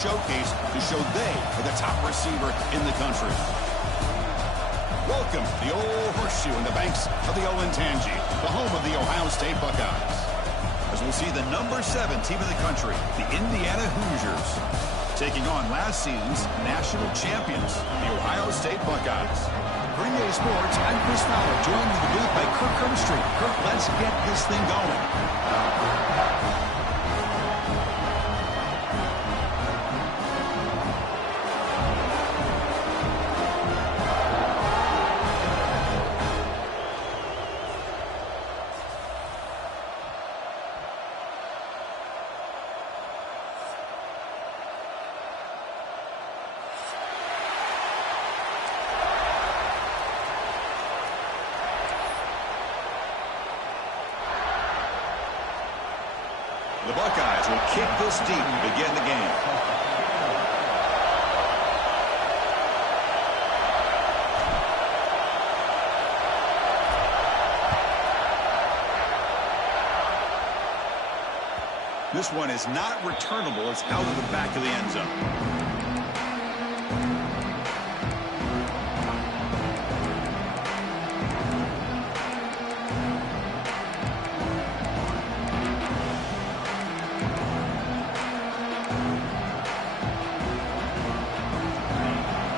showcase to show they are the top receiver in the country. Welcome to the old horseshoe in the banks of the Olentangy, the home of the Ohio State Buckeyes. As we'll see the number 7 team in the country, the Indiana Hoosiers, taking on last season's national champions, the Ohio State Buckeyes. Green Bay Sports, I'm Chris Fowler, joined in the booth by Kirk Herbstreit. Kirk, let's get this thing going. The Buckeyes will kick this deep to begin the game. This one is not returnable. It's out of the back of the end zone.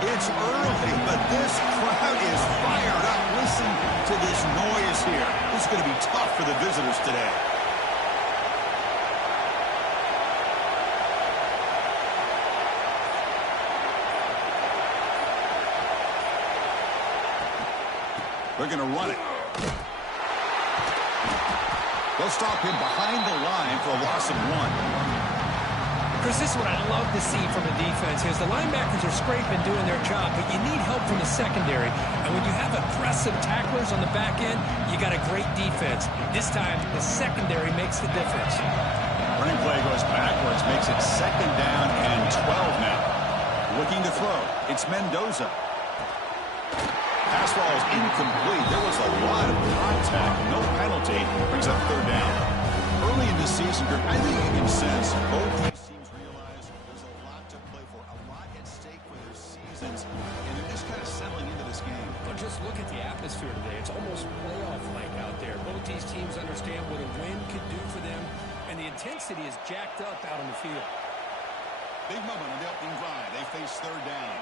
It's early, but this crowd is fired up. Listen to this noise here. This is going to be tough for the visitors today. They're going to run it. They'll stop him behind the line for a loss of 1. Chris, this is what I love to see from a defense is the linebackers are scraping, doing their job, but you need help from the secondary. And when you have aggressive tacklers on the back end, you got a great defense. This time, the secondary makes the difference. Running play goes backwards, makes it 2nd down and 12 now. Looking to throw. It's Mendoza. Pass ball is incomplete. There was a lot of contact. No penalty. Brings up 3rd down. Early in the season, I think you can sense both these teams realize there's a lot to play for, a lot at stake for their seasons, and they're just kind of settling into this game. Well, just look at the atmosphere today. It's almost playoff-like out there. Both these teams understand what a win could do for them, and the intensity is jacked up out on the field. Big moment on the opening drive. They face 3rd down.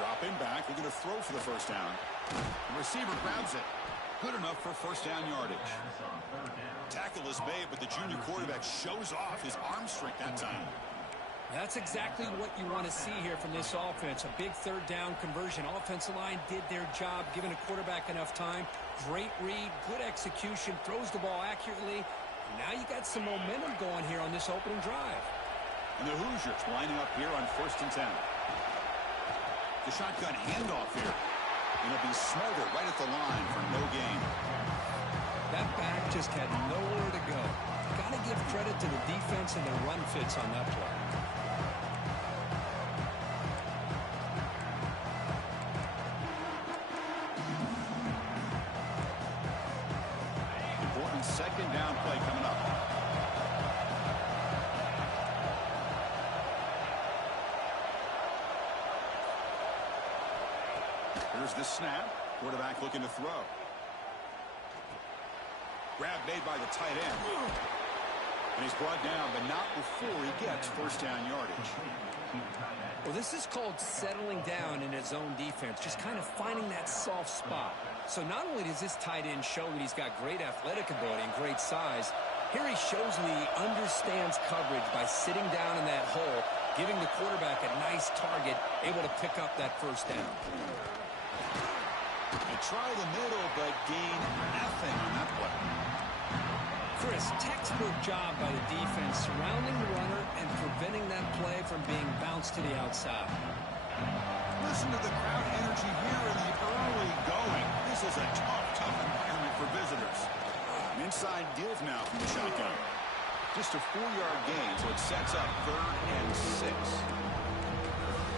Drop him back. They're going to throw for the 1st down. The receiver grabs it. Good enough for 1st down yardage. Tackle is made, but the junior quarterback shows off his arm strength that time. That's exactly what you want to see here from this offense. A big 3rd down conversion. Offensive line did their job, giving a quarterback enough time. Great read, good execution, throws the ball accurately. Now you got some momentum going here on this opening drive. And the Hoosiers lining up here on 1st and 10. The shotgun handoff here. And it'll be smothered right at the line for no gain. That back just had nowhere to go. Got to give credit to the defense and the run fits on that play. Important 2nd down play coming up. Here's the snap. Quarterback looking to throw. Grab made by the tight end. And he's brought down, but not before he gets 1st down yardage. Well, this is called settling down in his own defense, just kind of finding that soft spot. So not only does this tight end show that he's got great athletic ability and great size, here he shows me he understands coverage by sitting down in that hole, giving the quarterback a nice target, able to pick up that 1st down. They try the middle, but gain nothing on that play. Chris, textbook job by the defense, surrounding the runner and preventing that play from being bounced to the outside. Listen to the crowd energy here in the early going. This is a tough environment for visitors. An inside give now from the shotgun. Just a 4-yard gain, so it sets up 3rd and 6.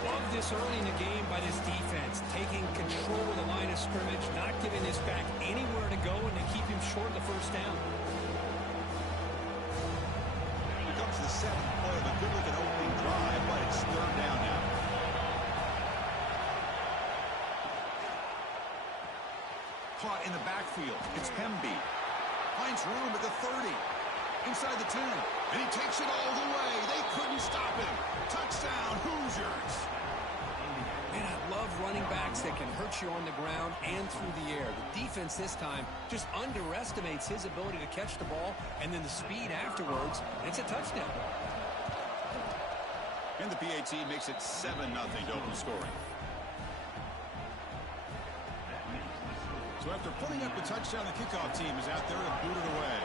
Love this early in the game by this defense, taking control of the line of scrimmage, not giving this back anywhere to go, and to keep him short of the first down. Here comes the seventh play of a good-looking opening drive, but it's third down now. Caught in the backfield. It's Pemby. Finds room at the 30. Inside the 10. And he takes it all the way. They couldn't stop him. Touchdown, Hoosiers. Man, I love running backs that can hurt you on the ground and through the air. The defense this time just underestimates his ability to catch the ball, and then the speed afterwards, and it's a touchdown. And the PAT makes it 7-0 to open scoring. So after putting up the touchdown, the kickoff team is out there to boot it away.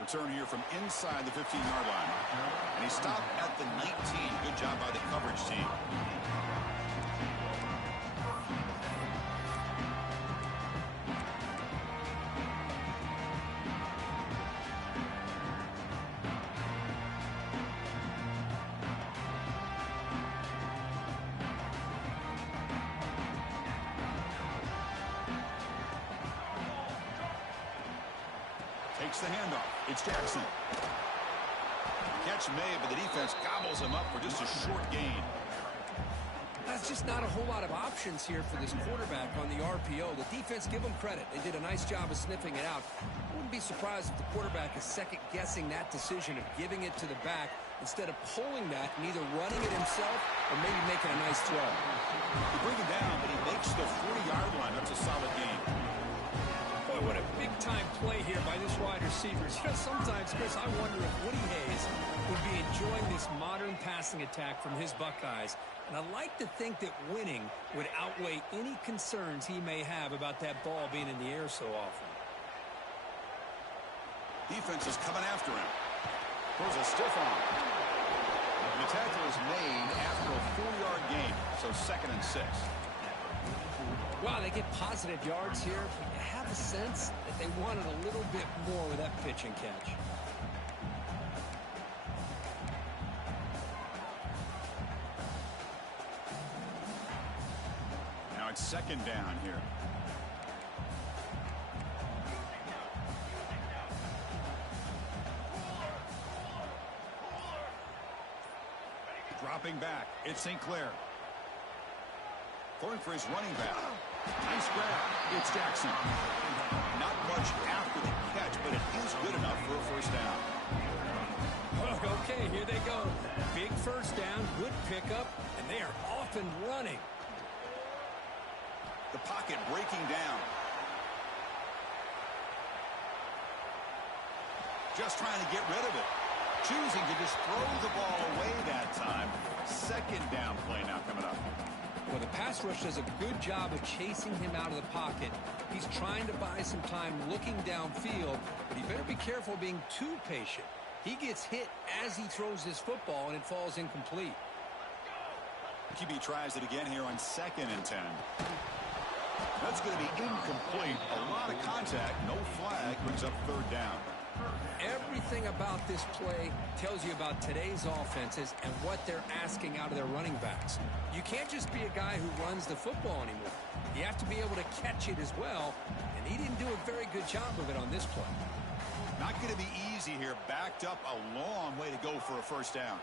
Return here from inside the 15-yard line. And he stopped at the 19. Good job by the coverage team. Takes the handoff. It's Jackson. Catch made, but the defense gobbles him up for just a short gain. That's just not a whole lot of options here for this quarterback on the RPO. The defense, give them credit. They did a nice job of sniffing it out. I wouldn't be surprised if the quarterback is second-guessing that decision of giving it to the back instead of pulling that and either running it himself or maybe making a nice throw. They bring him down, but he makes the 40-yard line. That's a solid gain. Boy, what a big-time play here by this wide receiver. You know, sometimes, Chris, I wonder if Woody Hayes would be enjoying this modern passing attack from his Buckeyes. And I like to think that winning would outweigh any concerns he may have about that ball being in the air so often. Defense is coming after him. Throws a stiff arm. The tackle is made after a 4-yard gain, so 2nd and 6. Wow, they get positive yards here, but you have a sense that they wanted a little bit more with that pitch and catch. Now it's 2nd down here. Dropping back, it's St. Clair. Going for his running back. Nice grab. It's Jackson. Not much after the catch, but it is good enough for a first down. Okay, here they go. Big first down, good pickup, and they are off and running. The pocket breaking down. Just trying to get rid of it. Choosing to just throw the ball away that time. 2nd down play now coming up. Well, the pass rush does a good job of chasing him out of the pocket. He's trying to buy some time looking downfield, but he better be careful being too patient. He gets hit as he throws his football, and it falls incomplete. QB tries it again here on 2nd and 10. That's going to be incomplete. A lot of contact. No flag. Brings up 3rd down. Everything about this play tells you about today's offenses and what they're asking out of their running backs. You can't just be a guy who runs the football anymore. You have to be able to catch it as well, and he didn't do a very good job of it on this play. Not going to be easy here. Backed up a long way to go for a first down.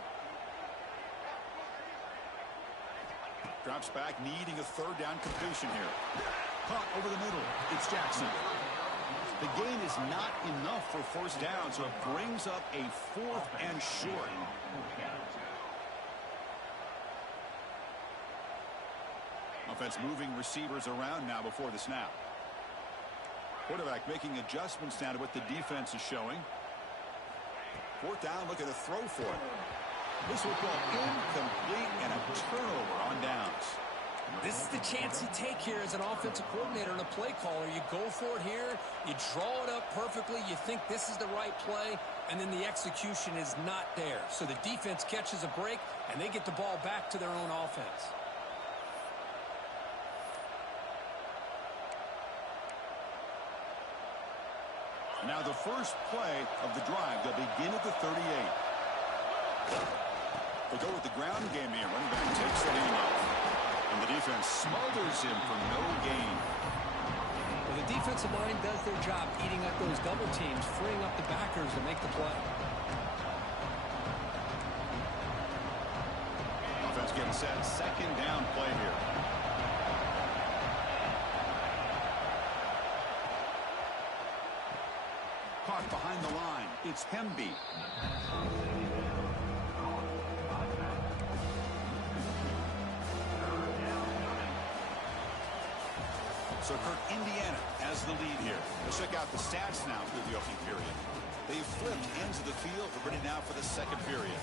Drops back, needing a 3rd down completion here. Caught over the middle. It's Jackson. The gain is not enough for first down, so it brings up a 4th and short. Offense moving receivers around now before the snap. Quarterback making adjustments now to what the defense is showing. 4th down, look at the throw for it. This will go incomplete and a turnover on downs. This is the chance you take here as an offensive coordinator and a play caller. You go for it here, you draw it up perfectly, you think this is the right play, and then the execution is not there. So the defense catches a break, and they get the ball back to their own offense. Now the first play of the drive. They'll begin at the 38. They go with the ground game here. Running back takes the handoff. And the defense smothers him for no gain. Well, the defensive line does their job eating up those double teams, freeing up the backers to make the play. Offense getting set. Second down play here. Caught behind the line. It's Hemby. So Kirk, Indiana has the lead here. Let's check out the stats now through the opening period. They've flipped ends of the field. We're ready now for the second period.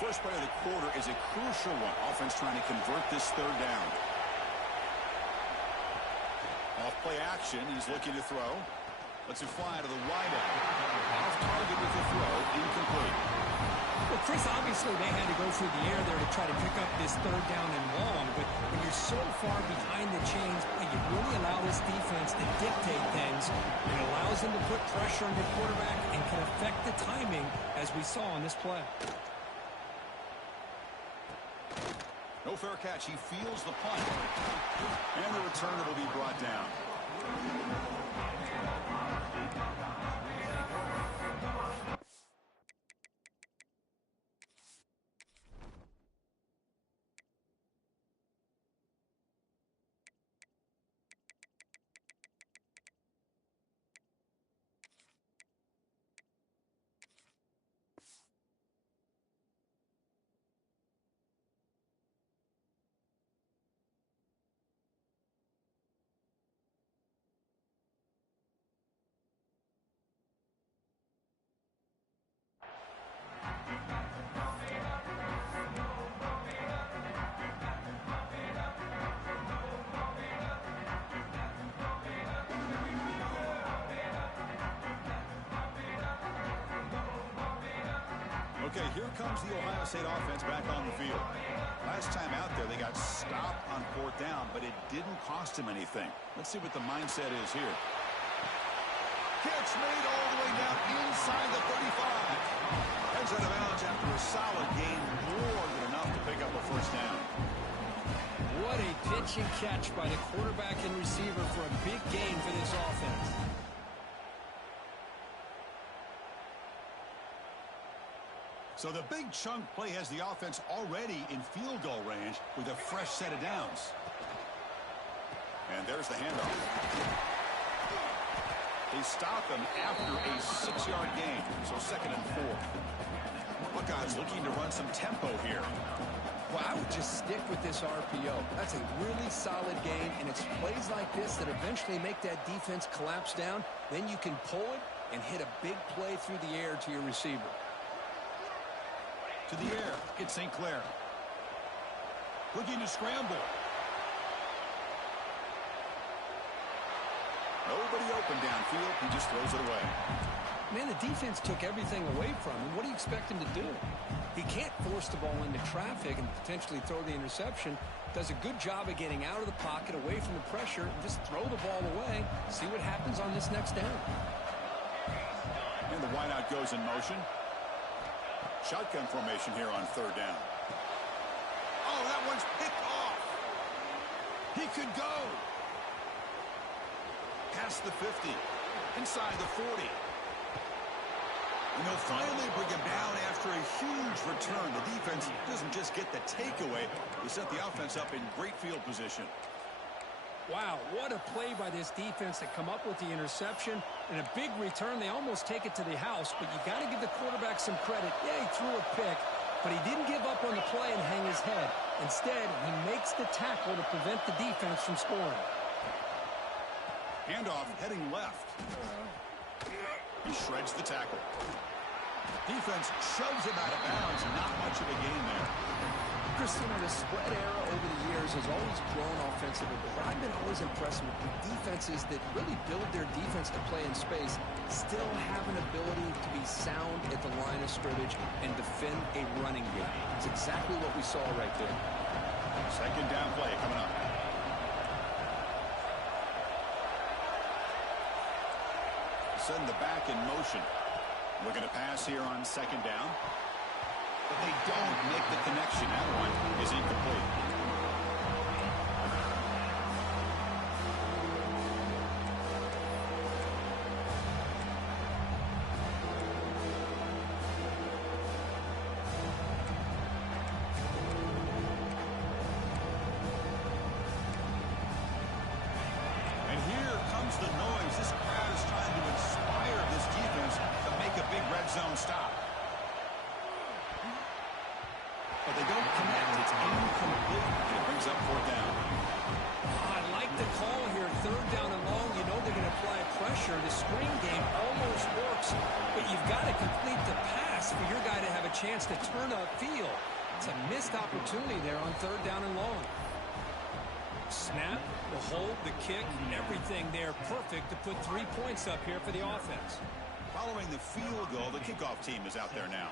First play of the quarter is a crucial one. Offense trying to convert this third down. Off play action. He's looking to throw. Lets it fly to the wideout. Off target with the throw. Incomplete. Well, Chris, obviously they had to go through the air there to try to pick up this third down and long. But when you're so far behind the chains, you really allow this defense to dictate things. It allows them to put pressure on your quarterback and can affect the timing, as we saw on this play. No fair catch. He feels the punt. And the returner will be brought down. Okay, here comes the Ohio State offense back on the field. Last time out there, they got stopped on fourth down, but it didn't cost him anything. Let's see what the mindset is here. Catch made all the way down inside the 35. Heads out of bounds after a solid gain, more than enough to pick up a first down. What a pitch and catch by the quarterback and receiver for a big gain for this offense. So the big chunk play has the offense already in field goal range with a fresh set of downs. And there's the handoff. They stop him after a 6-yard gain, so 2nd and 4. Buckeyes looking to run some tempo here. Well, I would just stick with this RPO. That's a really solid game, and it's plays like this that eventually make that defense collapse down. Then you can pull it and hit a big play through the air to your receiver. To the air, it's St. Clair. Looking to scramble. Nobody open downfield. He just throws it away. Man, the defense took everything away from him. What do you expect him to do? He can't force the ball into traffic and potentially throw the interception. Does a good job of getting out of the pocket, away from the pressure, and just throw the ball away. See what happens on this next down. And the wideout goes in motion. Shotgun formation here on 3rd down. Oh, that one's picked off. He could go. Past the 50. Inside the 40. And they'll finally bring him down after a huge return. The defense doesn't just get the takeaway. They set the offense up in great field position. Wow, what a play by this defense to come up with the interception. And a big return. They almost take it to the house, but you got to give the quarterback some credit. Yeah, he threw a pick, but he didn't give up on the play and hang his head. Instead, he makes the tackle to prevent the defense from scoring. Handoff heading left. He shreds the tackle. Defense shoves him out of bounds. Not much of a gain there. Chris, you know, the spread era over the years has always grown offensively, but what I've been always impressed with defenses that really build their defense to play in space still have an ability to be sound at the line of scrimmage and defend a running game. It's exactly what we saw right there. Second down play coming up. Send the back in motion. Looking to pass here on second down. But they don't make the connection. That one is incomplete. And here comes the noise. This crowd is trying to inspire this defense to make a big red zone stop. But they don't connect. It's incomplete. And it brings up fourth down. I like the call here. Third down and long. You know they're going to apply pressure. The screen game almost works, but you've got to complete the pass for your guy to have a chance to turn upfield. It's a missed opportunity there on third down and long. Snap, the hold, the kick, everything there perfect to put 3 points up here for the offense. Following the field goal, the kickoff team is out there now.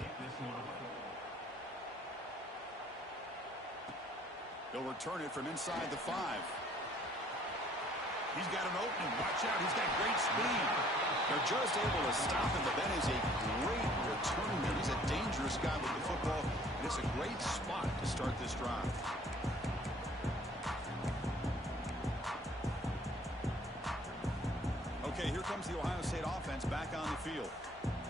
He'll return it from inside the 5. He's got an opening. Watch out. He's got great speed. They're just able to stop him, but that is a great return there. He's a dangerous guy with the football, and it's a great spot to start this drive. Okay, here comes the Ohio State offense back on the field.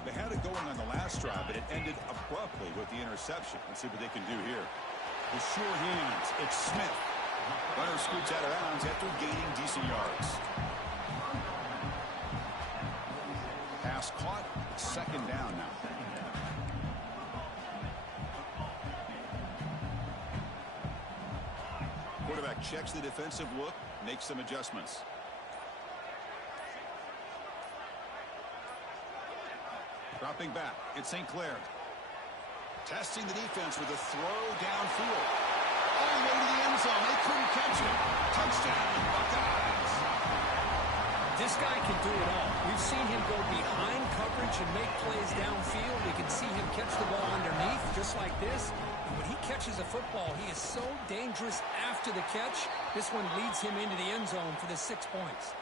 They had it going on the last drive, but it ended abruptly with the interception. Let's see what they can do here. With sure hands, it's Smith. Runner scoots out of bounds after gaining decent yards. Pass caught. Second down now. Quarterback checks the defensive look, makes some adjustments. Dropping back, it's St. Clair. Testing the defense with a throw downfield. All the way to the end zone. They couldn't catch him. Touchdown, Buckeyes. This guy can do it all. We've seen him go behind coverage and make plays downfield. We can see him catch the ball underneath just like this. And when he catches a football, he is so dangerous after the catch. This one leads him into the end zone for the 6 points.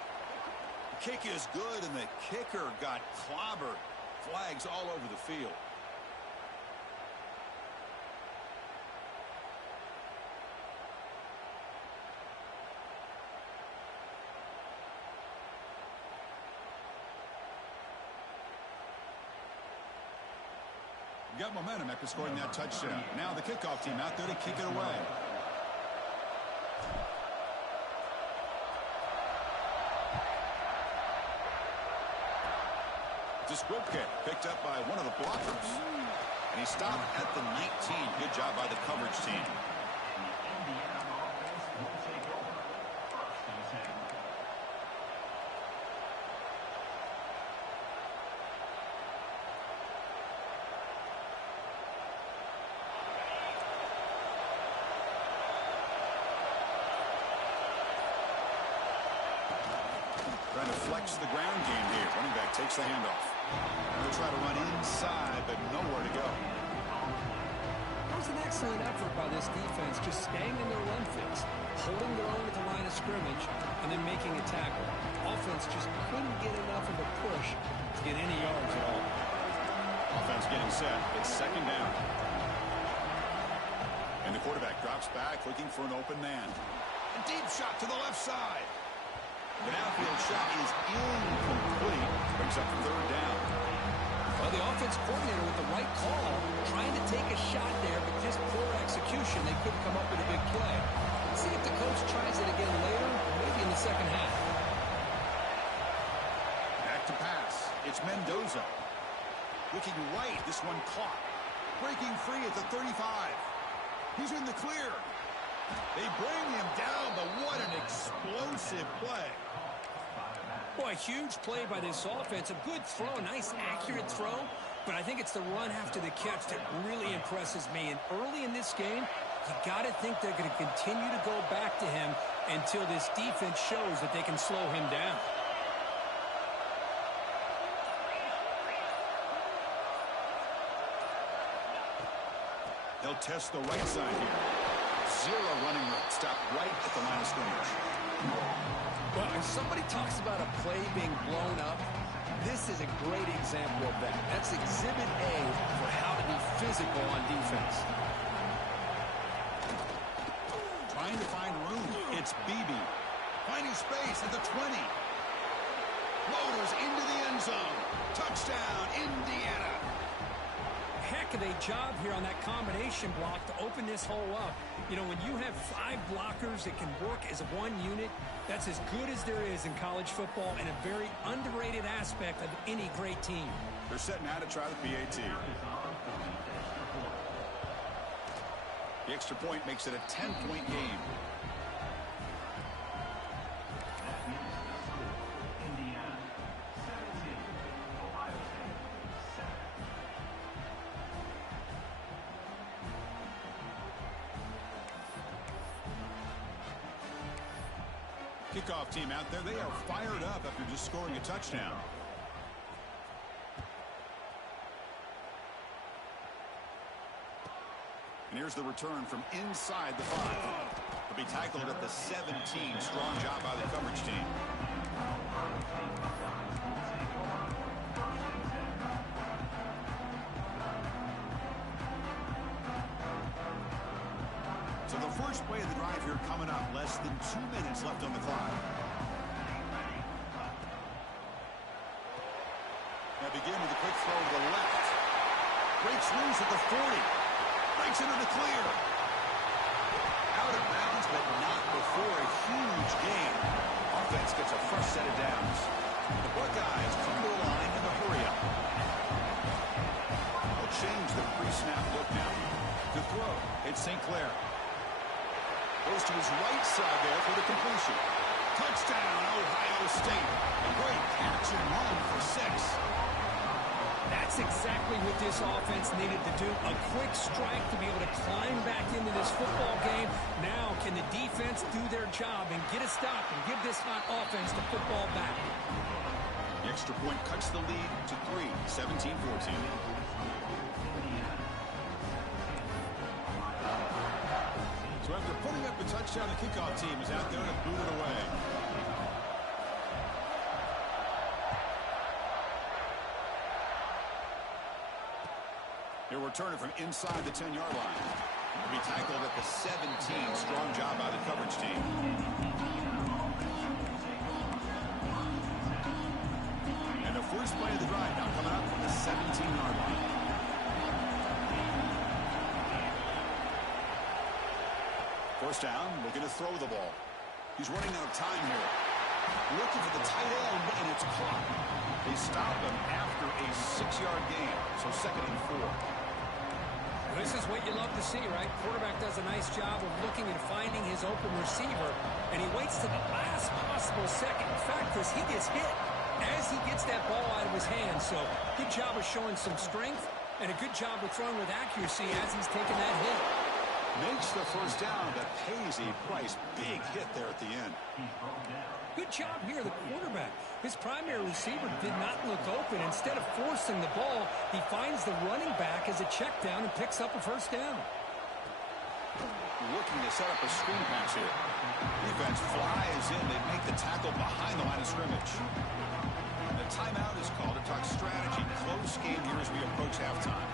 The kick is good, and the kicker got clobbered. Flags all over the field. Got momentum after scoring that touchdown. Now the kickoff team out there to kick it away. It's a squib kick picked up by one of the blockers. And he stopped at the 19. Good job by the coverage team. Trying to flex the ground game here. Running back takes the handoff. They'll try to run inside, but nowhere to go. That was an excellent effort by this defense, just staying in their run fits, holding their own at the line of scrimmage, and then making a tackle. Offense just couldn't get enough of a push to get any yards at all. Offense getting set. It's second down. And the quarterback drops back, looking for an open man. A deep shot to the left side. The downfield shot is incomplete. Brings up third down. Well, the offense coordinator with the right call, trying to take a shot there, but just poor execution. They couldn't come up with a big play. Let's see if the coach tries it again later, maybe in the second half. Back to pass. It's Mendoza. Looking right. This one caught. Breaking free at the 35. He's in the clear. They bring him down, but what an explosive play. Boy, huge play by this offense. A good throw, a nice accurate throw. But I think it's the run after the catch that really impresses me. And early in this game, You got to think they're going to continue to go back to him until this defense shows that they can slow him down. They'll test the right side here. Zero running room. Stop right at the line of scrimmage. Well, if somebody talks about a play being blown up, this is a great example of that. That's Exhibit A for how to be physical on defense. Trying to find room. It's Beebe. Finding space at the 20. Floaters into the end zone. Touchdown, Indiana. Heck of a job here on that combination block to open this hole up. You know, when you have 5 blockers that can work as one unit, that's as good as there is in college football and a very underrated aspect of any great team. They're setting out to try the PAT. The extra point makes it a 10-point game. Kickoff team out there, they are fired up after just scoring a touchdown. And here's the return from inside the 5. He'll be tackled at the 17. Strong job by the coverage team. So the first play of the drive here coming up. Less than 2 minutes left on the clock. Now begin with a quick throw to the left. Breaks loose at the 40. Breaks into the clear. Out of bounds, but not before a huge gain. Offense gets a fresh set of downs. The Buckeyes come to the line in the hurry up. They'll change the pre-snap look now. To throw, it's St. Clair. Goes to his right side there for the completion. Touchdown, Ohio State. A great catch and run for 6. That's exactly what this offense needed to do. A quick strike to be able to climb back into this football game. Now, can the defense do their job and get a stop and give this hot offense the football back? The extra point cuts the lead to 3, 17-14. So after putting up a touchdown, the kickoff team is out there to boot it away. He'll return it from inside the 10-yard line. He'll be tackled at the 17. Strong job by the coverage team. And the first play of the drive now coming up from the 17-yard line. First down, looking to throw the ball. He's running out of time here. Looking for the tight end, and it's caught. They stop him after a 6-yard gain, so 2nd and 4. This is what you love to see, right? Quarterback does a nice job of looking and finding his open receiver, and he waits to the last possible second. In fact, as he gets hit, as he gets that ball out of his hands. So good job of showing some strength, and a good job of throwing with accuracy as he's taking that hit. Makes the first down, but pays a price. Big hit there at the end. Good job here, the quarterback. His primary receiver did not look open. Instead of forcing the ball, he finds the running back as a check down and picks up a first down. Looking to set up a screen pass here. Defense flies in. They make the tackle behind the line of scrimmage. The timeout is called to talk strategy. Close game here as we approach halftime.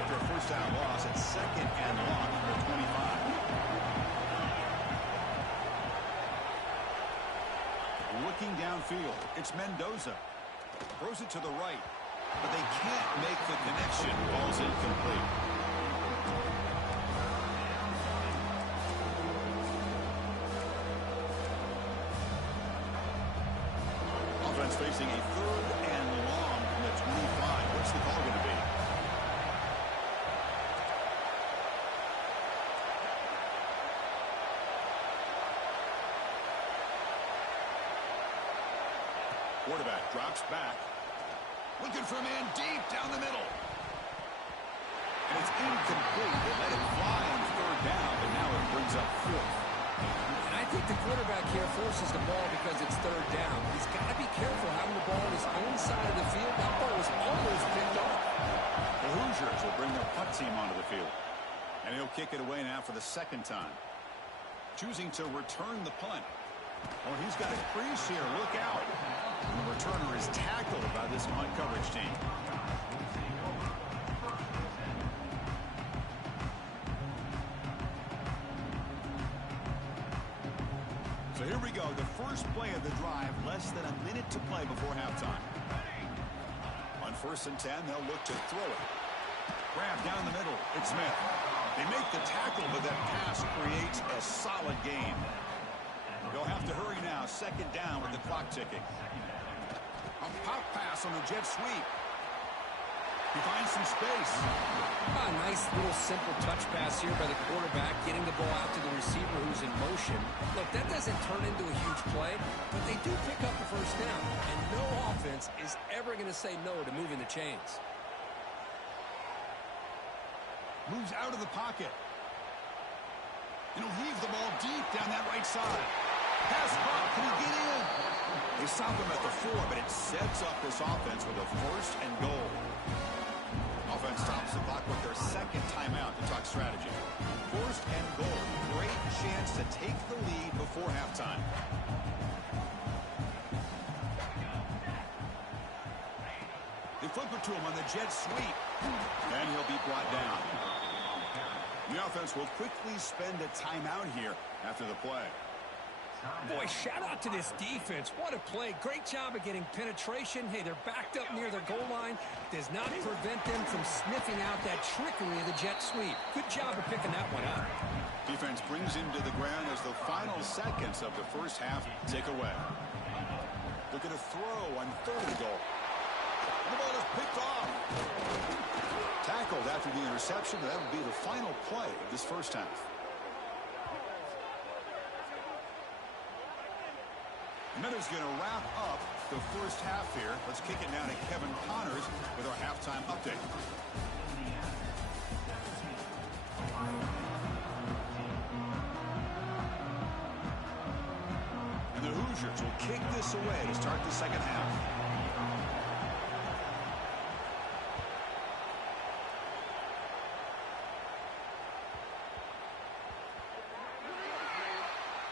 After a first down loss, it's 2nd and long from the 25. Looking downfield, it's Mendoza. Throws it to the right, but they can't make the connection. Ball's incomplete. Offense facing a 3rd and long from the 25. What's the call going to be? Quarterback drops back. Looking for a man deep down the middle. And it's incomplete. They let it fly on third down, but now it brings up fourth. And I think the quarterback here forces the ball because it's third down. He's got to be careful having the ball on his own side of the field. That ball was almost picked off. The Hoosiers will bring their punt team onto the field. And he'll kick it away now for the second time. Choosing to return the punt. Oh, he's got a crease here. Look out. And the returner is tackled by this punt coverage team. So here we go. The first play of the drive. Less than a minute to play before halftime. On 1st and 10, they'll look to throw it. Grab down the middle. It's Smith. They make the tackle, but that pass creates a solid gain. They'll have to hurry now. Second down with the clock ticking. A pop pass on the jet sweep. He finds some space. A nice little simple touch pass here by the quarterback, getting the ball out to the receiver who's in motion. Look, that doesn't turn into a huge play, but they do pick up the first down. And no offense is ever going to say no to moving the chains. Moves out of the pocket. And he'll heave the ball deep down that right side. Pass caught. Can he get in? They stop him at the 4, but it sets up this offense with a 1st and goal. Offense stops the clock with their second timeout to talk strategy. 1st and goal. Great chance to take the lead before halftime. They flip it to him on the jet sweep. And he'll be brought down. The offense will quickly spend a timeout here after the play. Boy, shout out to this defense. What a play. Great job of getting penetration. Hey, they're backed up near their goal line. Does not prevent them from sniffing out that trickery of the jet sweep. Good job of picking that one up. Defense brings him to the ground as the final seconds of the first half tick away. They're going to throw on 3rd and goal. The ball is picked off. Tackled after the interception. That would be the final play of this first half. And that is going to wrap up the first half here. Let's kick it now to Kevin Connors with our halftime update. And the Hoosiers will kick this away to start the second half.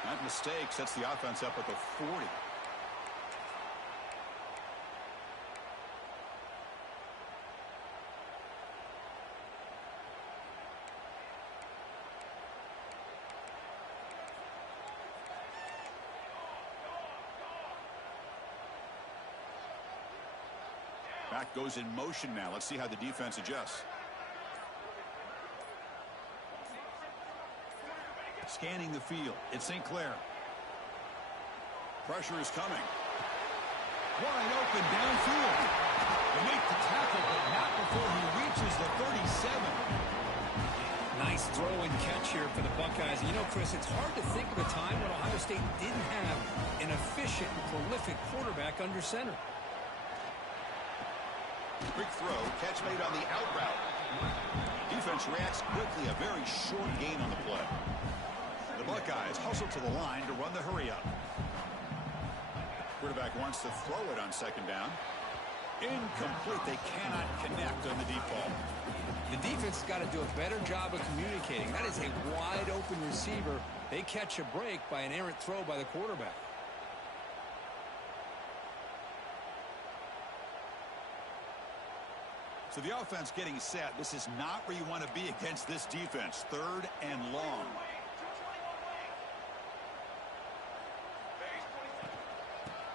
That mistake sets the offense up at the 40. Back goes in motion now. Let's see how the defense adjusts. Scanning the field. It's St. Clair. Pressure is coming. Wide open downfield. They make the tackle, but not before he reaches the 37. Nice throw and catch here for the Buckeyes. You know, Chris, it's hard to think of a time when Ohio State didn't have an efficient and prolific quarterback under center. Quick throw. Catch made on the out route. Defense reacts quickly. A very short gain on the play. The Buckeyes hustle to the line to run the hurry up. Quarterback wants to throw it on second down. Incomplete. They cannot connect on the deep ball. The defense has got to do a better job of communicating. That is a wide open receiver. They catch a break by an errant throw by the quarterback. So the offense getting set. This is not where you want to be against this defense. 3rd and long.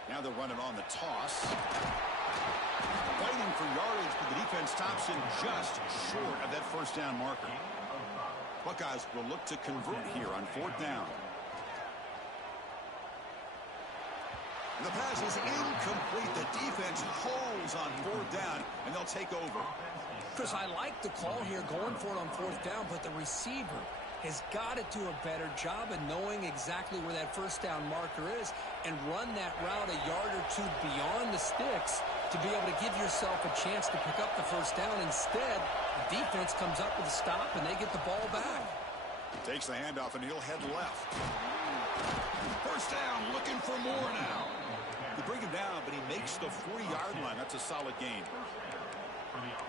Now they're running on the toss. Fighting for yardage, but the defense stops him just short of that first down marker. Buckeyes will look to convert here on 4th down. The pass is incomplete. The defense holds on 4th down, and they'll take over. Chris, I like the call here going for it on 4th down, but the receiver has got to do a better job of knowing exactly where that first down marker is and run that route a yard or two beyond the sticks to be able to give yourself a chance to pick up the first down. Instead, the defense comes up with a stop, and they get the ball back. Takes the handoff, and he'll head left. First down, looking for more now. They bring him down, but he makes the 40-yard line. That's a solid gain.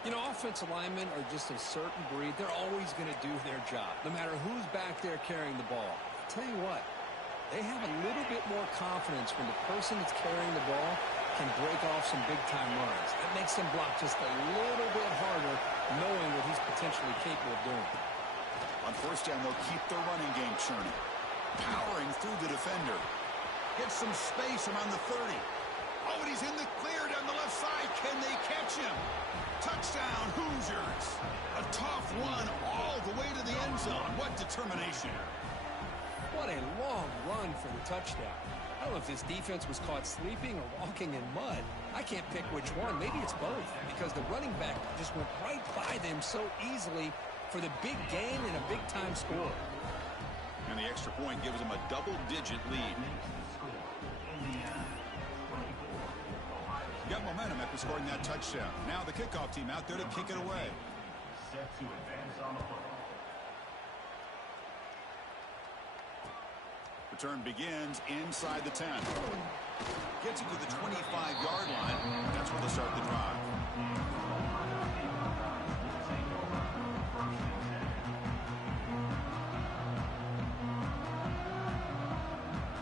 You know, offensive linemen are just a certain breed. They're always going to do their job, no matter who's back there carrying the ball. I'll tell you what, they have a little bit more confidence when the person that's carrying the ball can break off some big-time runs. That makes them block just a little bit harder, knowing what he's potentially capable of doing. On first down, they'll keep their running game churning. Powering through the defender. Gets some space around the 30. Oh, and he's in the clear down the left side. Can they catch him? Touchdown, Hoosiers. A tough one all the way to the end zone. What determination. What a long run for the touchdown. I don't know if this defense was caught sleeping or walking in mud. I can't pick which one. Maybe it's both, because the running back just went right by them so easily for the big gain and a big-time score. And the extra point gives them a double-digit lead. Got momentum after scoring that touchdown. Now the kickoff team out there to kick it away. Set to advance on the football. Return begins inside the 10. Gets it to the 25-yard line. That's where they'll start the drive.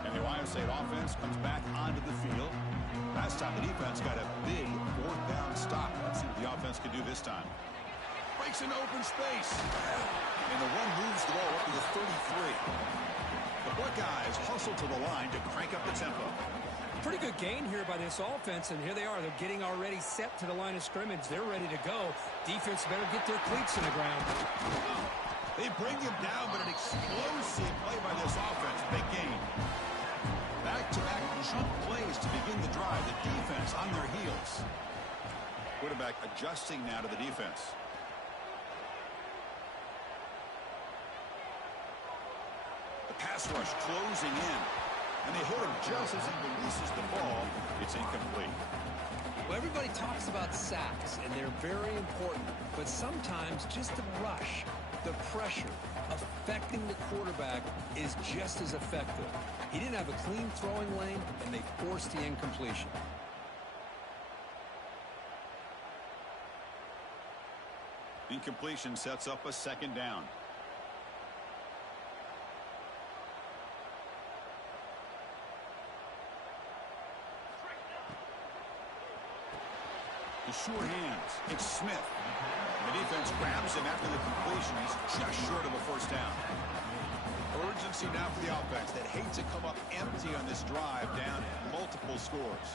And the Ohio State offense comes back onto the field. Last time the defense got a big fourth down stop. Let's see what the offense can do this time. Breaks into open space. And the one moves the ball up to the 33. The Buckeyes hustle to the line to crank up the tempo. Pretty good gain here by this offense, and here they are. They're getting already set to the line of scrimmage. They're ready to go. Defense better get their cleats in the ground. They bring him down, but an explosive play by this offense. Big gain. Back-to-back jump plays to begin the drive. The defense on their heels. Quarterback adjusting now to the defense. The pass rush closing in. And they hit him just as he releases the ball. It's incomplete. Well, everybody talks about sacks, and they're very important. But sometimes just the rush, the pressure, affecting the quarterback is just as effective. He didn't have a clean throwing lane, and they forced the incompletion. Incompletion sets up a second down. The sure hands. It's Smith. The defense grabs him after the completion. He's just short of a first down. Urgency now for the offense that hates to come up empty on this drive, down multiple scores.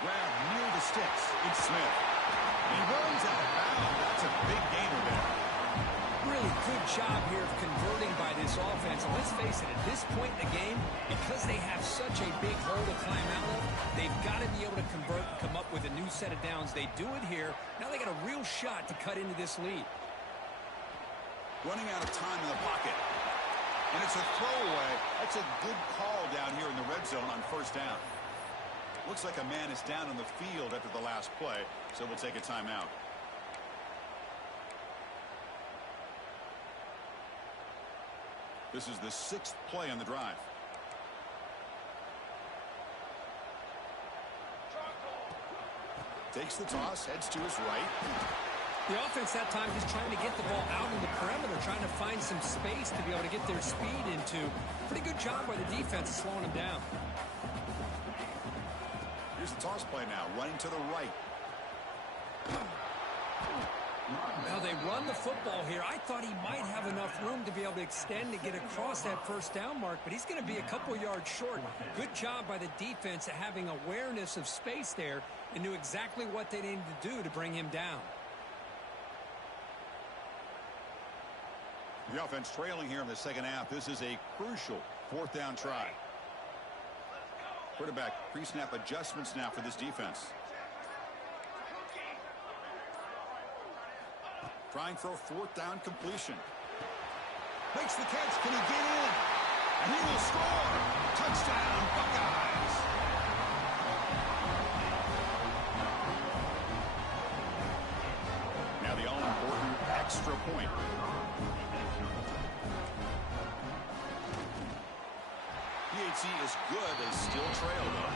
Grab near the sticks. It's Smith. He runs out of bounds. That's a big gainer there. Really good job here of converting by this offense. And let's face it, at this point in the game, because they have such a big hole to climb out of, they've got to be able to convert and come up with a new set of downs. They do it here. Now they got a real shot to cut into this lead. Running out of time in the pocket. And it's a throwaway. That's a good call down here in the red zone on first down. Looks like a man is down on the field after the last play, so we'll take a timeout. This is the 6th play on the drive. Takes the toss, heads to his right. The offense that time just trying to get the ball out in the perimeter, trying to find some space to be able to get their speed into. Pretty good job by the defense slowing them down. Here's the toss play now, running to the right. Now they run the football here. I thought he might have enough room to be able to extend to get across that first down mark, but he's going to be a couple yards short. Good job by the defense at having awareness of space there and knew exactly what they needed to do to bring him down. The offense trailing here in the second half. This is a crucial fourth down try. Quarterback pre-snap adjustments now for this defense. Trying for a fourth down completion. Makes the catch. Can he get in? And he will score. Touchdown, Buckeyes. point. PHC is good. They still trail, though.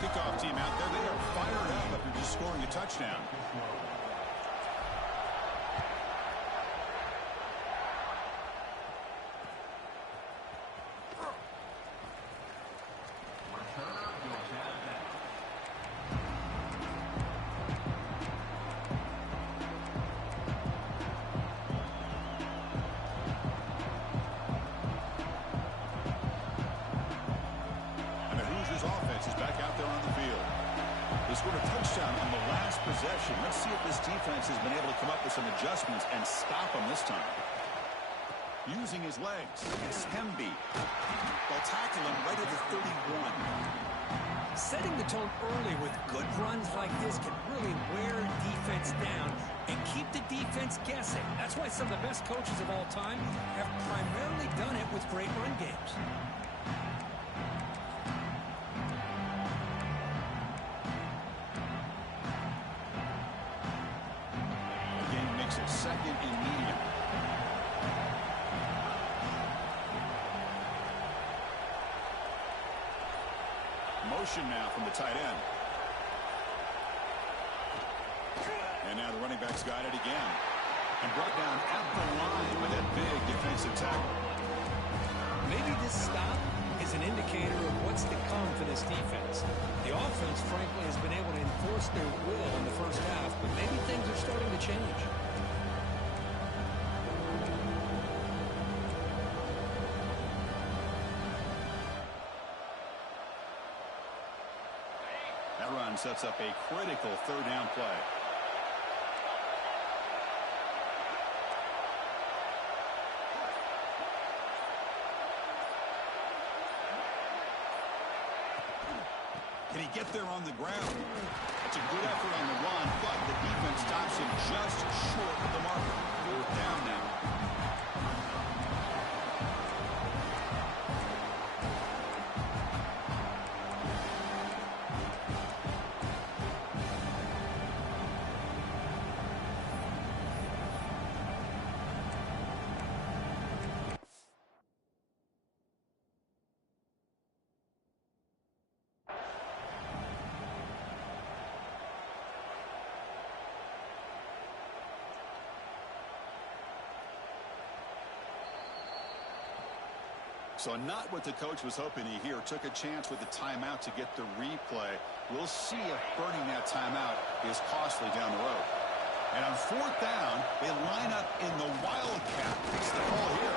Kickoff team out there. They are fired up after just scoring a touchdown. They scored a touchdown on the last possession. Let's see if this defense has been able to come up with some adjustments and stop them this time. Using his legs, it's Hemby. They'll tackle him right at the 31. Setting the tone early with good runs like this can really wear defense down and keep the defense guessing. That's why some of the best coaches of all time have primarily done it with great run games. Second and medium. Motion now from the tight end. And now the running back's got it again. And brought down at the line with that big defensive tackle. Maybe this stop is an indicator of what's to come for this defense. The offense, frankly, has been able to enforce their will in the first half, but maybe things are starting to change. That run sets up a critical third down play. Can he get there on the ground? It's a good effort on the run, but the defense stops him just short of the marker. Fourth down now. So not what the coach was hoping to hear. Took a chance with the timeout to get the replay. We'll see if burning that timeout is costly down the road. And on fourth down, they line up in the Wildcat. It's the call here.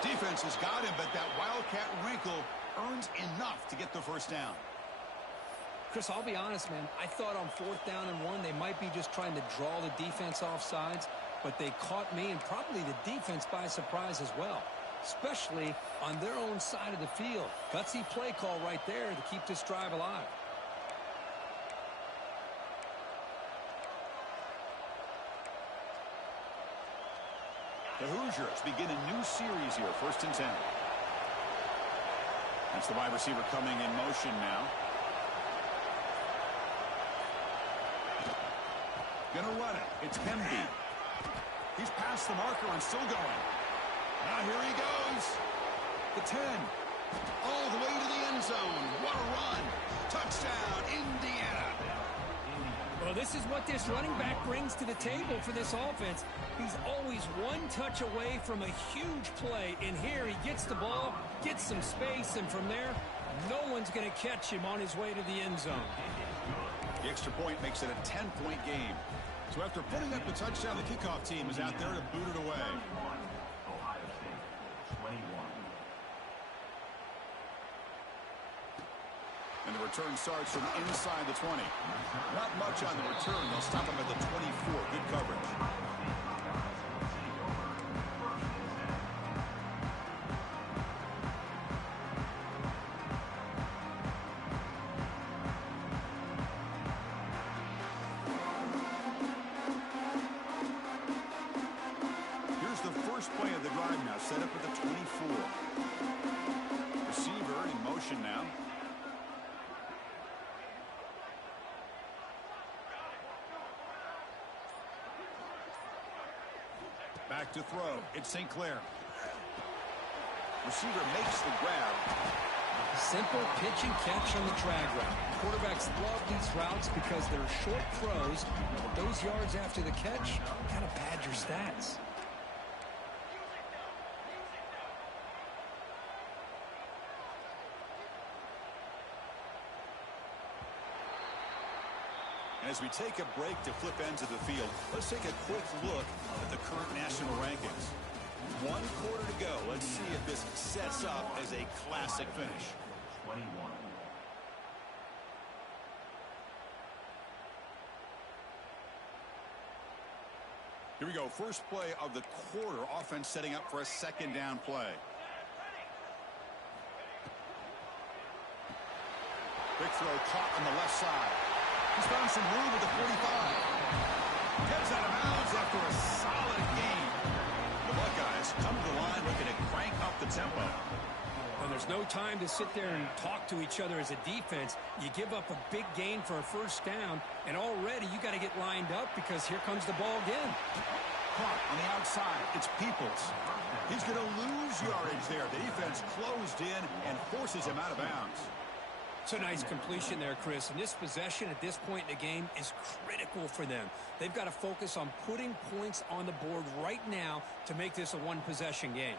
Defense has got him, but that Wildcat wrinkle earns enough to get the first down. Chris, I'll be honest, man. I thought on fourth down and 1, they might be just trying to draw the defense off sides, but they caught me and probably the defense by surprise as well, especially on their own side of the field. Gutsy play call right there to keep this drive alive. The Hoosiers begin a new series here, 1st and 10. That's the wide receiver coming in motion now. Gonna run it. It's Hemby. He's past the marker and still going. Now here he goes. The 10. All the way to the end zone. What a run. Touchdown, Indiana. Well, this is what this running back brings to the table for this offense. He's always one touch away from a huge play. And here he gets the ball, gets some space, and from there, no one's going to catch him on his way to the end zone. The extra point makes it a 10-point game. So after putting up the touchdown, the kickoff team is out there to boot it away. Ohio State, 21. And the return starts from inside the 20. Not much on the return. They'll stop him at the 24. Good coverage. First play of the drive now, set up at the 24. Receiver in motion now. Back to throw. It's St. Clair. Receiver makes the grab. Simple pitch and catch on the drag route. Quarterbacks love these routes because they're short throws, but those yards after the catch kind of pad your stats. As we take a break to flip ends of the field, let's take a quick look at the current national rankings. 1 quarter to go. Let's see if this sets up as a classic finish. 21. Here we go. First play of the quarter. Offense setting up for a second down play. Quick throw caught on the left side. He's found some room at the 45. Gets out of bounds after a solid gain. The Buckeyes come to the line looking to crank up the tempo. Well, there's no time to sit there and talk to each other as a defense. You give up a big gain for a first down, and already you got to get lined up because here comes the ball again. Caught on the outside. It's Peoples. He's going to lose yardage there. The defense closed in and forces him out of bounds. It's a nice completion there, Chris. And this possession at this point in the game is critical for them. They've got to focus on putting points on the board right now to make this a one-possession game.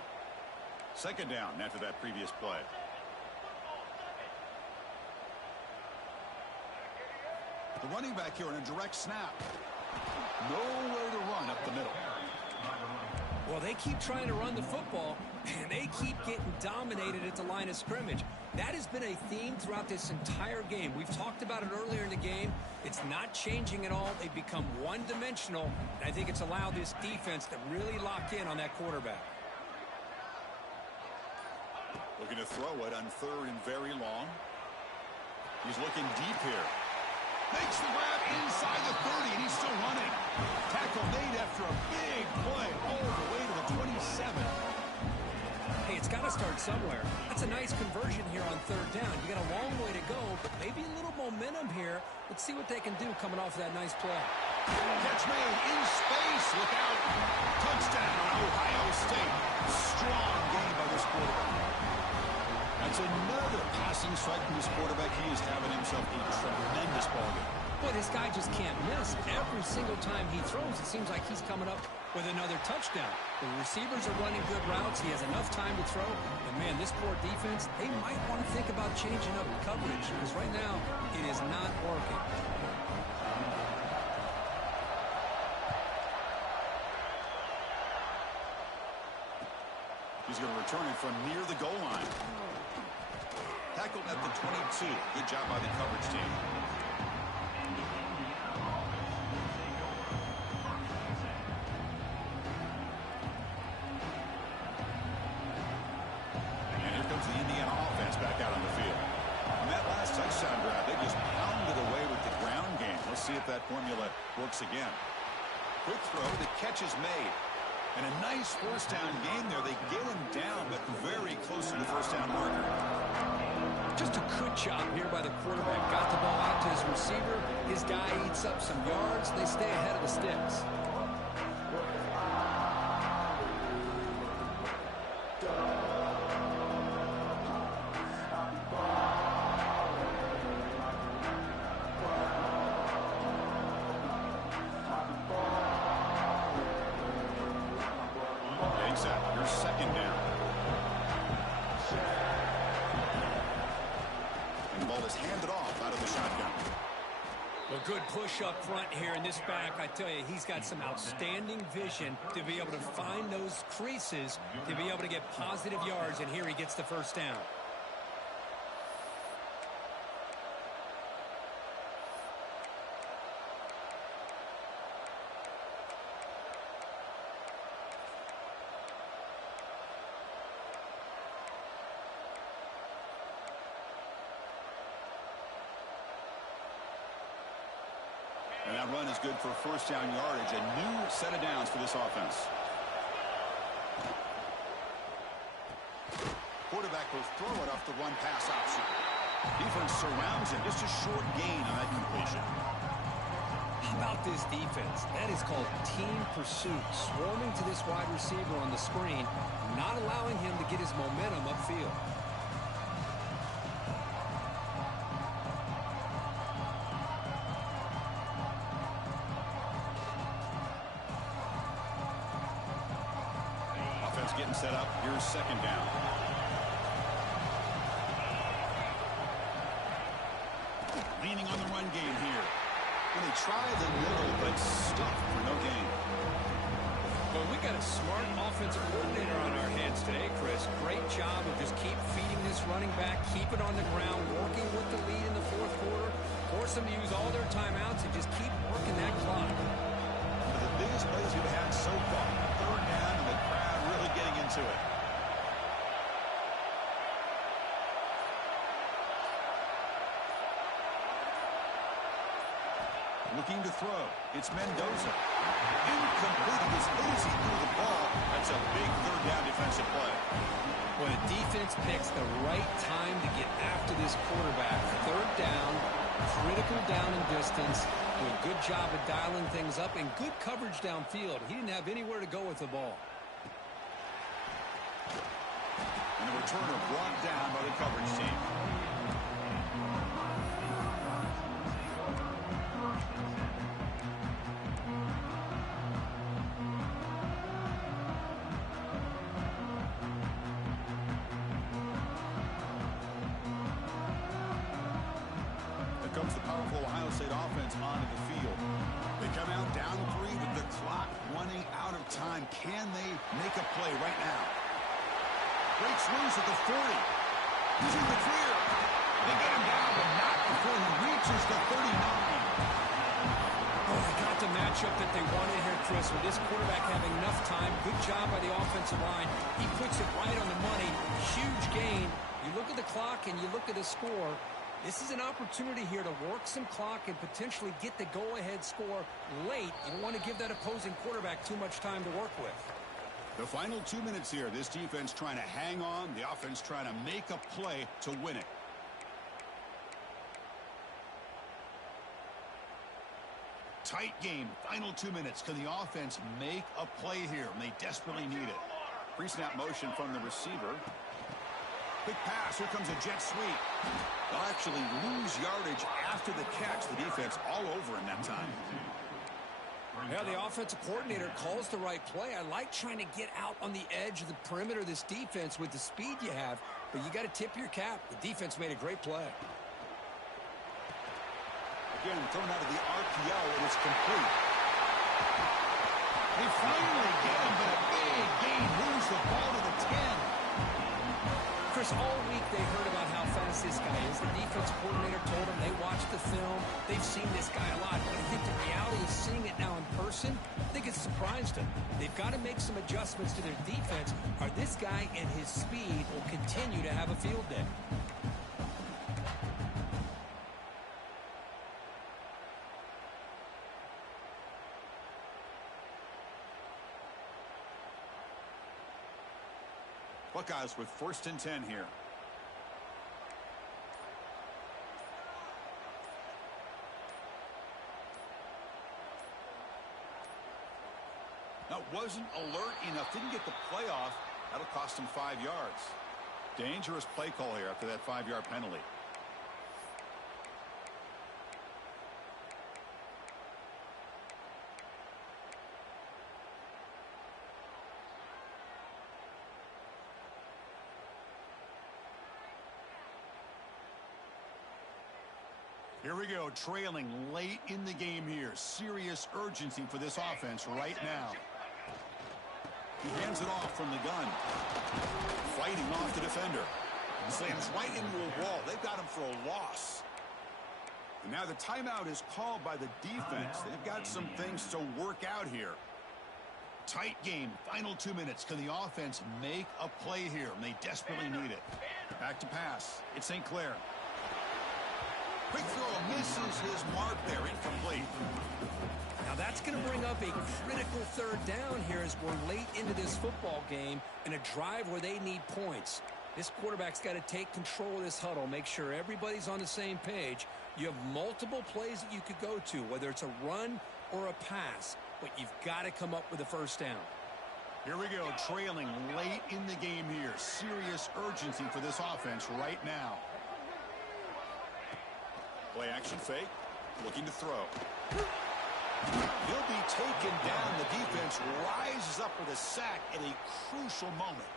Second down after that previous play. The running back here on a direct snap. Nowhere to run up the middle. Well, they keep trying to run the football, and they keep getting dominated at the line of scrimmage. That has been a theme throughout this entire game. We've talked about it earlier in the game. It's not changing at all. They've become one-dimensional, and I think it's allowed this defense to really lock in on that quarterback. Looking to throw it on 3rd and very long. He's looking deep here. Makes the grab inside the 30, and he's still running. Tackle made after a big play all the way to the 27. Hey, it's got to start somewhere. That's a nice conversion here on 3rd down. You got a long way to go, but maybe a little momentum here. Let's see what they can do coming off of that nice play. Catch made in space. Look out. Touchdown, Ohio State. Strong game by this quarterback. That's another passing strike from this quarterback. He is having himself a tremendous ballgame. Boy, this guy just can't miss. Every single time he throws, it seems like he's coming up with another touchdown. The receivers are running good routes. He has enough time to throw. And, man, this poor defense, they might want to think about changing up coverage because right now it is not working. He's going to return it from near the goal line. Tackled at the 22. Good job by the coverage team. And here comes the Indiana offense back out on the field. On that last touchdown drive, they just pounded away with the ground game. Let's see if that formula works again. Quick throw, the catch is made. And a nice first down game there. They get him down, but very close to the first down marker. Just a good job here by the quarterback. Got the ball out to his receiver. His guy eats up some yards. They stay ahead of the sticks. Your second down. And the ball is handed off out of the shotgun. Well, good push up front here in this back. I tell you, he's got some outstanding vision to be able to find those creases, to be able to get positive yards, and here he gets the first down. And that run is good for first down yardage. A new set of downs for this offense. quarterback will throw it off the run pass option. Defense surrounds him. Just a short gain on that completion. How about this defense? That is called team pursuit. Swarming to this wide receiver on the screen, not allowing him to get his momentum upfield. Offense getting set up. Here's second down. Leaning on the run game here. And they try the middle, but stuck for no gain. Well, we got a smart offensive coordinator on our hands today, Chris. Great job of just keep feeding this running back, keep it on the ground, working with the lead in the fourth quarter, force them to use all their timeouts, and just keep working that clock. One of the biggest plays we've had so far. Third down, and the crowd really getting into it. Looking to throw. It's Mendoza. Incomplete. As good as he threw the ball, that's a big third down defensive play. When a defense picks the right time to get after this quarterback, third down, critical down and distance, do a good job of dialing things up, and good coverage downfield. He didn't have anywhere to go with the ball. And the returner brought down by the coverage team. Comes the powerful Ohio State offense onto the field. They come out down 3 with the clock running out of time. Can they make a play right now? Breaks loose at the 40. He's in the clear. They get him down, but not before he reaches the 39. Oh, they got the matchup that they wanted here, Chris, with this quarterback having enough time. Good job by the offensive line. He puts it right on the money. Huge gain. You look at the clock and you look at the score. This is an opportunity here to work some clock and potentially get the go-ahead score late. You don't want to give that opposing quarterback too much time to work with. The final 2 minutes here. This defense trying to hang on. The offense trying to make a play to win it. Tight game. Final 2 minutes. Can the offense make a play here? And they desperately need it. Pre-snap motion from the receiver. Quick pass. Here comes a jet sweep. They'll actually lose yardage after the catch. The defense all over him that time. Yeah, the offensive coordinator calls the right play. I like trying to get out on the edge of the perimeter of this defense with the speed you have, but you got to tip your cap. The defense made a great play. Again, thrown out of the RPO, and it's complete. They finally get him, but a big gain moves the ball to the 10. Chris, all week they heard about how fast this guy is. The defensive coordinator told them they watched the film. They've seen this guy a lot. But I think the reality of seeing it now in person, I think it's surprised them. They've got to make some adjustments to their defense, or this guy and his speed will continue to have a field day. Buckeyes with 1st and 10 here. Now, wasn't alert enough. Didn't get the play off. That'll cost him 5 yards. Dangerous play call here after that 5-yard penalty. Here we go, trailing late in the game here. Serious urgency for this offense right now. He hands it off from the gun. Fighting off the defender. Slams right into a wall. They've got him for a loss. And now the timeout is called by the defense. They've got some things to work out here. Tight game, final 2 minutes. Can the offense make a play here? And they desperately need it. Back to pass. It's St. Clair. Quick throw, misses his mark there, incomplete. Now that's going to bring up a critical third down here as we're late into this football game in a drive where they need points. This quarterback's got to take control of this huddle, make sure everybody's on the same page. You have multiple plays that you could go to, whether it's a run or a pass, but you've got to come up with a first down. Here we go, trailing late in the game here. Serious urgency for this offense right now. Play action fake, looking to throw. He'll be taken down. The defense rises up with a sack at a crucial moment.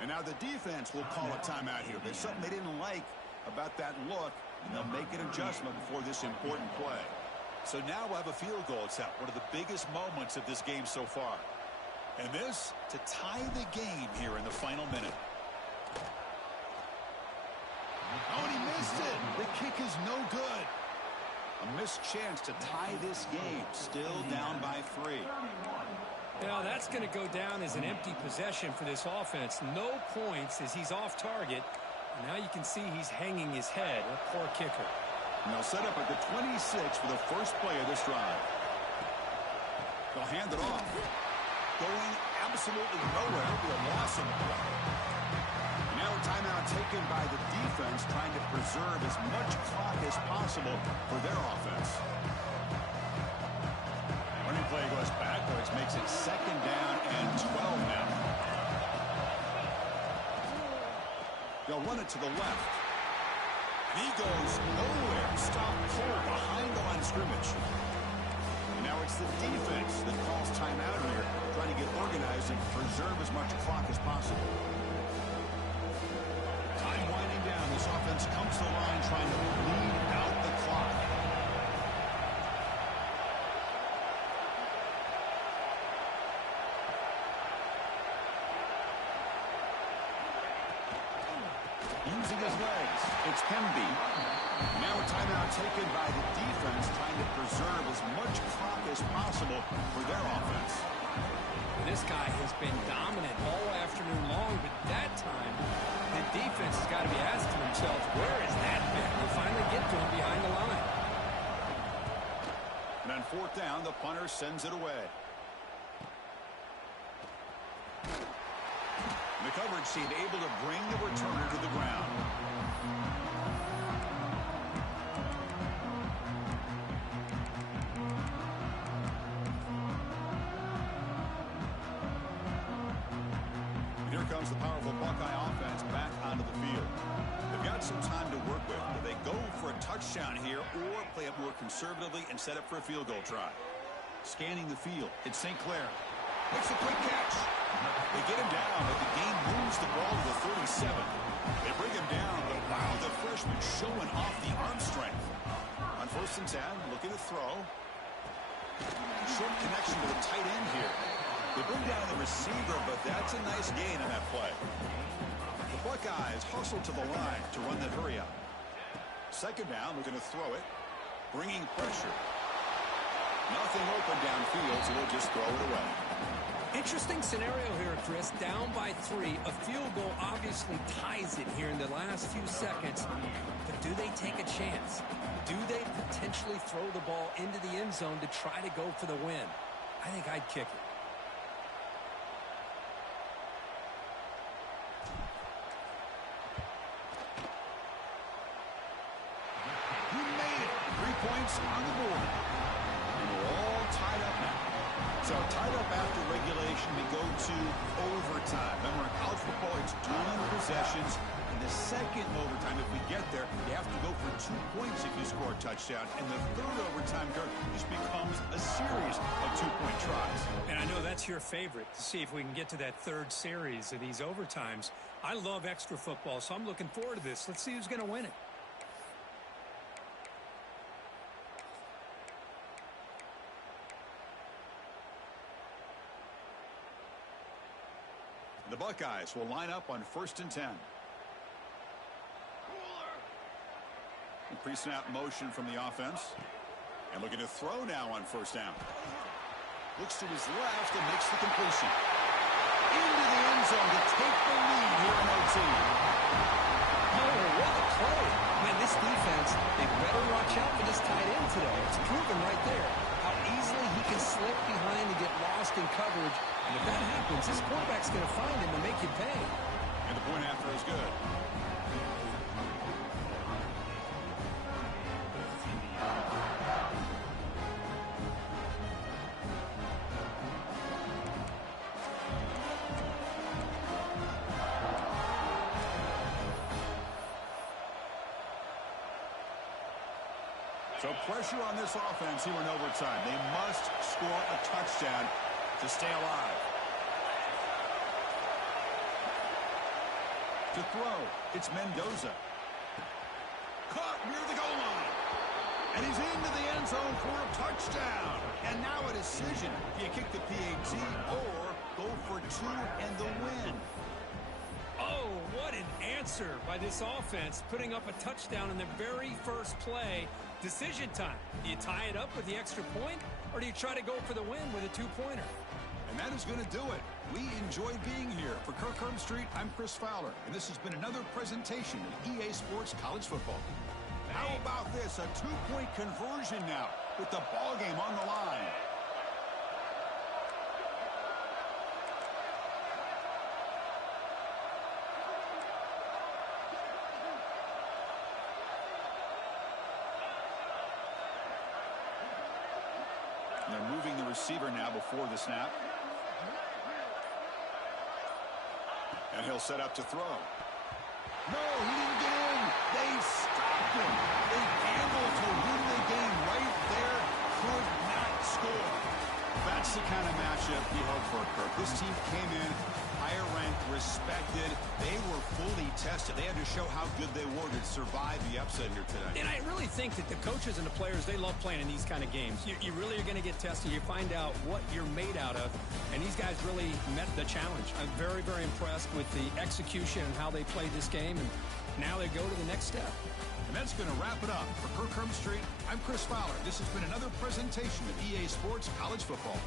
And now the defense will call a timeout here. There's something they didn't like about that look, and they'll make an adjustment before this important play. So now we'll have a field goal attempt, one of the biggest moments of this game so far. And this to tie the game here in the final minute. Oh, and he missed it. The kick is no good. A missed chance to tie this game. Still down by 3. Now that's going to go down as an empty possession for this offense. No points as he's off target. Now you can see he's hanging his head. A poor kicker. And they'll set up at the 26 for the first play of this drive. They'll hand it off. Going absolutely nowhere. It'll be a loss of play. Now a timeout taken by the defense, trying to preserve as much clock as possible for their offense. Running play goes backwards, makes it second down and 12 now. They'll run it to the left. He goes nowhere. Stop cold behind the line of scrimmage. And now it's the defense that calls timeout here, trying to get organized and preserve as much clock as possible. Time winding down. This offense comes to the line trying to bleed out the clock. Using his legs, it's Hemby. Now a timeout taken by the defense, trying to preserve as much clock as possible for their offense. This guy has been dominant all afternoon long, but that time, the defense has got to be asking themselves, where is that been? They finally get to him behind the line. And on 4th down, the punter sends it away. The coverage team able to bring the returner to the ground. And here comes the powerful Buckeye offense back onto the field. They've got some time to work with. Do they go for a touchdown here or play it more conservatively and set up for a field goal try? Scanning the field, it's St. Clair. Makes a quick catch. They get him down, but the game moves the ball to the 37. They bring him down, but wow, the freshman showing off the arm strength. On 1st and 10, looking to throw. Short connection to the tight end here. They bring down the receiver, but that's a nice gain on that play. The Buckeyes hustle to the line to run that hurry up. 2nd down, looking to throw it. Bringing pressure. Nothing open downfield, so they'll just throw it away. Interesting scenario here, Chris. Down by 3. A field goal obviously ties it here in the last few seconds. But do they take a chance? Do they potentially throw the ball into the end zone to try to go for the win? I think I'd kick it. You made it. 3 points on the board. And we're all tied up now. So tied up after regulation, we go to overtime. Remember, in college football, it's 2 possessions. In the second overtime, if we get there, you have to go for 2 points if you score a touchdown. And the 3rd overtime, Kirk, just becomes a series of 2-point tries. And I know that's your favorite, to see if we can get to that 3rd series of these overtimes. I love extra football, so I'm looking forward to this. Let's see who's going to win it. The Buckeyes will line up on 1st and 10. Pre-snap motion from the offense. And looking to throw now on 1st down. Looks to his left and makes the completion. Into the end zone to take the lead here in OT. Oh, what a play. Man, this defense, they better watch out for this tight end today. It's proven right there how easily he can slip behind and get lost in coverage. And if that happens, this quarterback's going to find him and make you pay. And the point after is good. So pressure on this offense here in overtime. They must score a touchdown to stay alive. To throw, it's Mendoza. Caught near the goal line. And he's into the end zone for a touchdown. And now a decision. Do you kick the PAT or go for two and the win? Oh, what an answer by this offense, putting up a touchdown in the very first play. Decision time. Do you tie it up with the extra point, or do you try to go for the win with a two-pointer? And that is going to do it. We enjoyed being here. For Kirk Herbstreit, I'm Chris Fowler, and this has been another presentation of EA Sports College Football. How about this? A two-point conversion now with the ball game on the line. And they're moving the receiver now before the snap. And he'll set up to throw. No, he didn't get in. They stopped him. They gambled to win the game right there. Could not score. That's the kind of matchup you hope for, Kirk. This team came in higher ranked, respected. They were fully tested. They had to show how good they were to survive the upset here today. And I really think that the coaches and the players, they love playing in these kind of games. You really are going to get tested. You find out what you're made out of. And these guys really met the challenge. I'm very, very impressed with the execution and how they played this game. And now they go to the next step. And that's going to wrap it up. For Kirk Herbstreit, I'm Chris Fowler. This has been another presentation of EA Sports College Football.